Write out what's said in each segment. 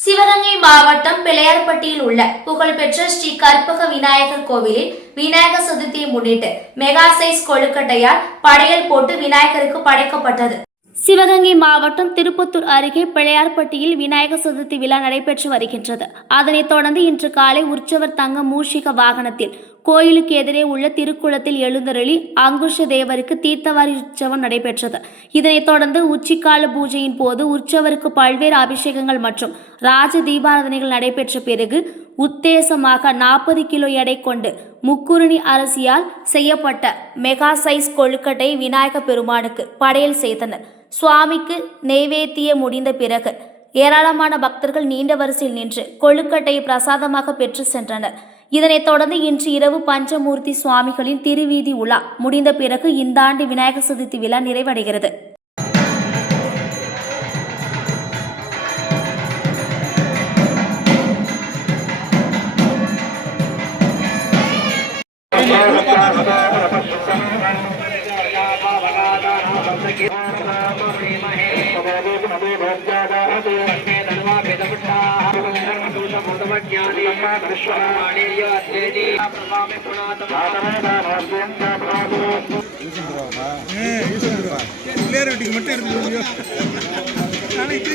சிவகங்கை மாவட்டம் பிள்ளையார்பட்டியில் உள்ள புகழ்பெற்ற ஸ்ரீ கற்பக விநாயகர் கோவிலில் விநாயகர் சதுர்த்தியை முன்னிட்டு மெகா சைஸ் கொழுக்கட்டையால் படையல் போட்டு விநாயகருக்கு படைக்கப்பட்டது. சிவகங்கை மாவட்டம் திருப்பத்தூர் அருகே பிள்ளையார்பட்டியில் விநாயகர் சதுர்த்தி விழா நடைபெற்று வருகின்றது. அதனைத் தொடர்ந்து இன்று காலை உற்சவர் தங்க மூஷிக வாகனத்தில் கோயிலுக்கு எதிரே உள்ள திருக்குளத்தில் எழுந்தருளி அங்குஷ தேவருக்கு தீர்த்தவாரி உற்சவம் நடைபெற்றது. இதனைத் தொடர்ந்து உச்சிக்கால பூஜையின் போது உற்சவருக்கு பல்வேறு அபிஷேகங்கள் மற்றும் ராஜ தீபாராதனைகள் நடைபெற்ற பிறகு உத்தேசமாக நாற்பது கிலோ எடை கொண்டு முக்குருணி அரசியால் செய்யப்பட்ட மெகா சைஸ் கொழுக்கட்டை விநாயக பெருமானுக்கு படையல் செய்தனர். சுவாமிக்கு நெய்வேத்திய முடிந்த பிறகு ஏராளமான பக்தர்கள் நீண்ட வரிசையில் நின்று கொழுக்கட்டையை பிரசாதமாக பெற்று சென்றனர். இதனைத் தொடர்ந்து இன்று இரவு பஞ்சமூர்த்தி சுவாமிகளின் திருவீதி உலா முடிந்த பிறகு இந்த ஆண்டு விநாயகர் சதுர்த்தி விழா நிறைவடைகிறது. பிள்ளையார் வீட்டுக்கு மட்டும் எடுத்துக்கோங்க நாளைக்கு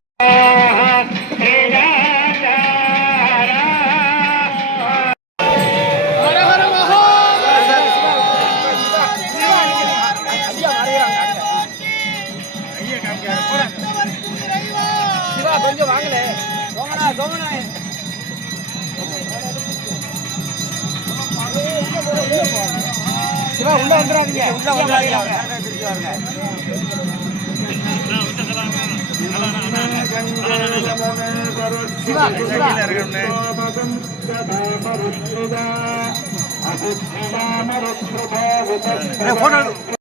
சிவா கொஞ்சம் வாங்கல சோமனா சோமனா. சிவா உள்ள வந்துடாதீங்க. உள்ள வந்துடாதீங்க. சிவா சிவா. போட்டோ